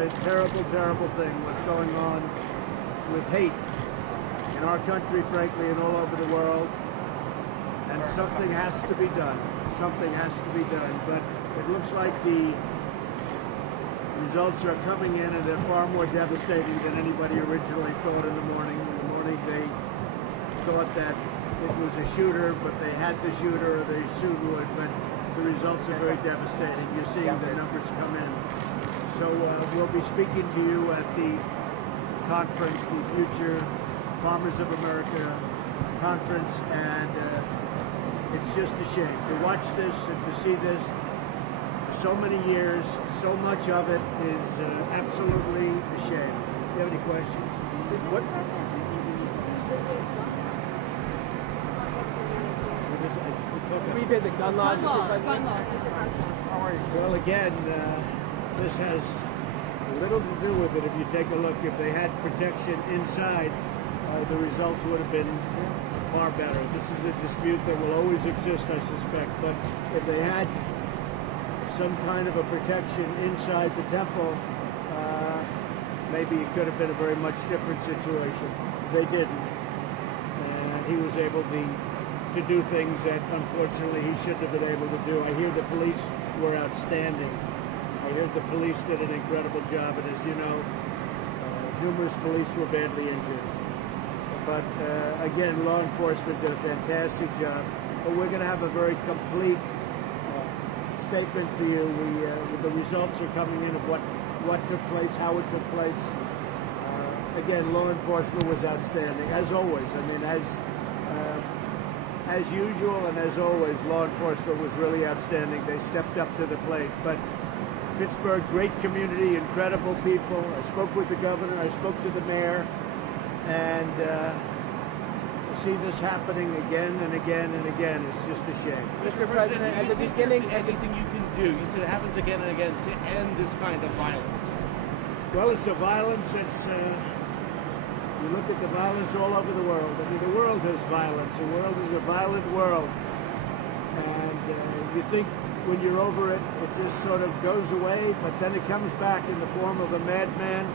a terrible, terrible thing, what's going on with hate in our country, frankly, and all over the world. And something has to be done. Something has to be done. But it looks like the results are coming in, and they're far more devastating than anybody originally thought in the morning. In the morning, they thought that it was a shooter, but they had the shooter, or they soon would. But the results are very devastating. You're seeing the numbers come in. So we'll be speaking to you at the conference, the Future Farmers of America conference, and it's just a shame to watch this and to see this for so many years. So much of it is absolutely a shame. Do you have any questions? What? Revisit gun laws. Well, again, this has little to do with it. If you take a look, if they had protection inside, the results would have been far better. This is a dispute that will always exist, I suspect. But if they had some kind of a protection inside the temple, maybe it could have been a very much different situation. They didn't. And he was able to do things that, unfortunately, he shouldn't have been able to do. I hear the police were outstanding. I heard the police did an incredible job, and as you know, numerous police were badly injured. But again, law enforcement did a fantastic job. But we're going to have a very complete statement for you. The results are coming in of what took place, how it took place. Again, law enforcement was outstanding, as always. I mean, as usual and as always, law enforcement was really outstanding. They stepped up to the plate. But Pittsburgh, great community, incredible people. I spoke with the governor, I spoke to the mayor, and to see this happening again and again and again is just a shame. Mr. President, at the beginning, anything you can do, you said it happens again and again, to end this kind of violence. Well, it's a violence that's, you look at the violence all over the world. I mean, the world has violence. The world is a violent world. And you think when you're over it, it just sort of goes away, but then it comes back in the form of a madman,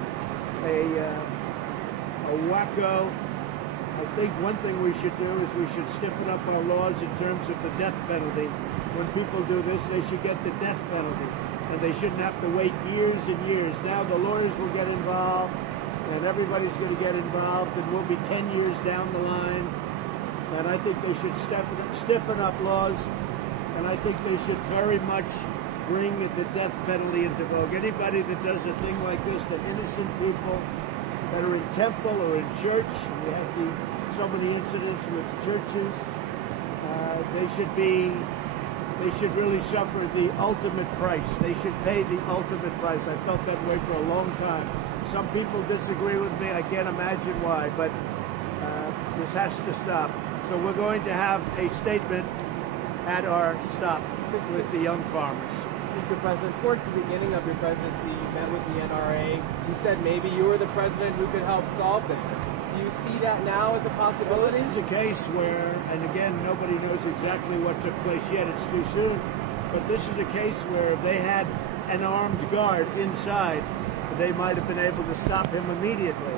a wacko. I think one thing we should do is we should stiffen up our laws in terms of the death penalty. When people do this, they should get the death penalty, and they shouldn't have to wait years and years. Now the lawyers will get involved, and everybody's going to get involved, and we'll be 10 years down the line. And I think they should stiffen up laws, and I think they should very much bring the death penalty into vogue. Anybody that does a thing like this, that innocent people that are in temple or in church, and we have so many incidents with churches, they should really suffer the ultimate price. They should pay the ultimate price. I felt that way for a long time. Some people disagree with me. I can't imagine why, but this has to stop. So we're going to have a statement at our stop with the young farmers. Mr. President, towards the beginning of your presidency, you met with the NRA. You said maybe you were the president who could help solve this. Do you see that now as a possibility? Well, it is a case where, and again, nobody knows exactly what took place yet. It's too soon. But this is a case where if they had an armed guard inside, they might have been able to stop him immediately.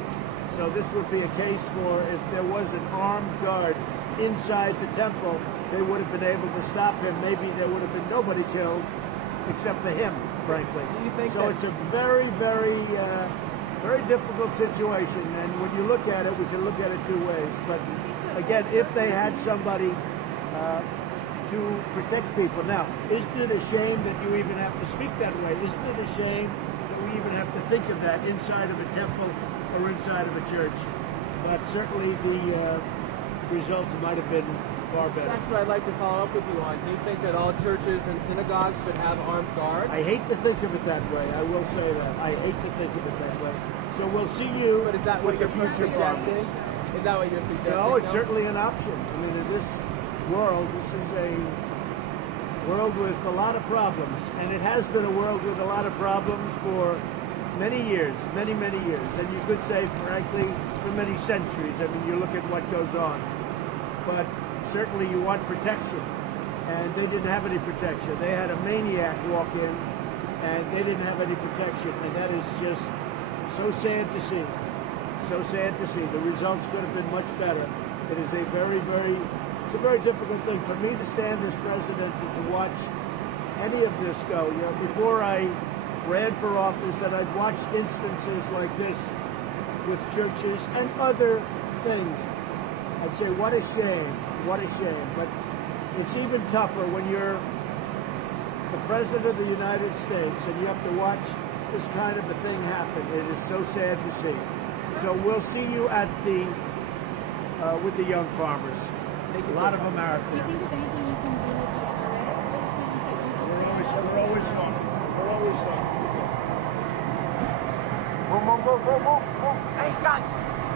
So this would be a case for if there was an armed guard inside the temple, they would have been able to stop him. Maybe there would have been nobody killed except for him, frankly. Do you think so? It's a very, very, very difficult situation. And when you look at it, we can look at it two ways. But again, if they had somebody to protect people. Now, isn't it a shame that you even have to speak that way? Isn't it a shame that we even have to think of that inside of a temple or inside of a church? But certainly the results might have been far better. That's what I'd like to follow up with you on. Do you think that all churches and synagogues should have armed guards? I hate to think of it that way. I will say that. I hate to think of it that way. So we'll see you. But is that what you're suggesting? Is that what you're suggesting? No, it's certainly an option. I mean, in this world, this is a world with a lot of problems. And it has been a world with a lot of problems for many years, many, many years. And you could say, frankly, for many centuries. I mean, you look at what goes on. But certainly you want protection. And they didn't have any protection. They had a maniac walk in and they didn't have any protection, and that is just so sad to see. So sad to see. The results could have been much better. It is a very, it's a very difficult thing for me to stand as president and to watch any of this go. You know, before I ran for office, that I'd watched instances like this with churches and other things. I'd say, what a shame, what a shame. But it's even tougher when you're the President of the United States and you have to watch this kind of a thing happen. It is so sad to see. So we'll see you at the with the young farmers. A lot of them are Do you there. think there's anything you can do with the We're always talking. We're always talking. Move. Hey, guys.